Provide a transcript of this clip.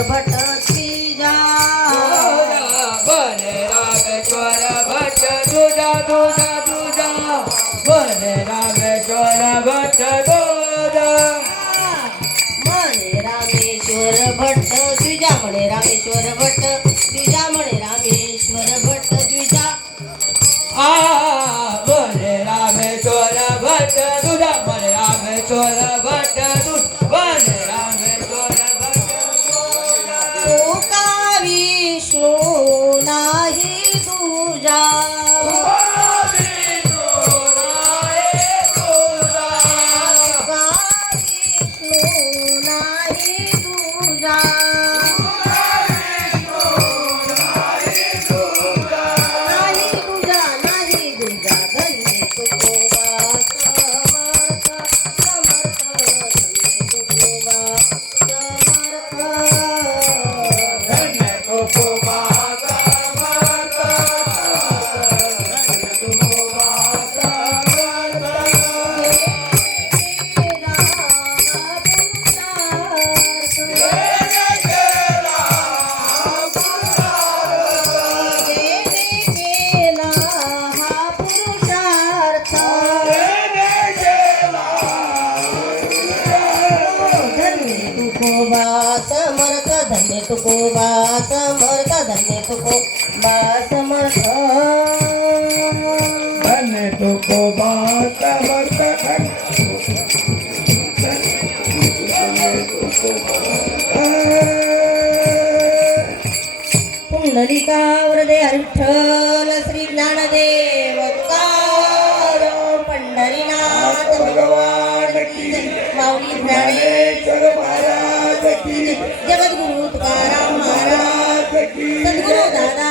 भट तुझा बरे रामेश्वर भट तुझा तुझा तुझा बरे रामेश्वर भट तुझा म्हणे रामेश्वर भट तुझा म्हणे रामेश्वर भट तुझा म्हणे रामेश्वर भट तुझा बरे रामेश्वर भट तुझा बरे रामेश्वर भट तुझा बरे रामेश्वर भट तू का विष्णू नाही तुझा का विष्णू नाही तुझा नाही तुझा नाही तुझा धन्य तुकोबा समर्थ समर्थ धन्य तुकोबा समर्थ समर्थ धन्य तुकोबा समर्थ धन्य तुकोबा समर्थ धन्य तुकोबा समर्थ पुंडलिका वरदे विठ्ठल श्री ज्ञानदेव तुकाराम पंढरीनाथ भगवान की माऊली ज्ञानेश्वर महाराज की जगद्गुरु तुकाराम महाराज की सद्गुरु दादा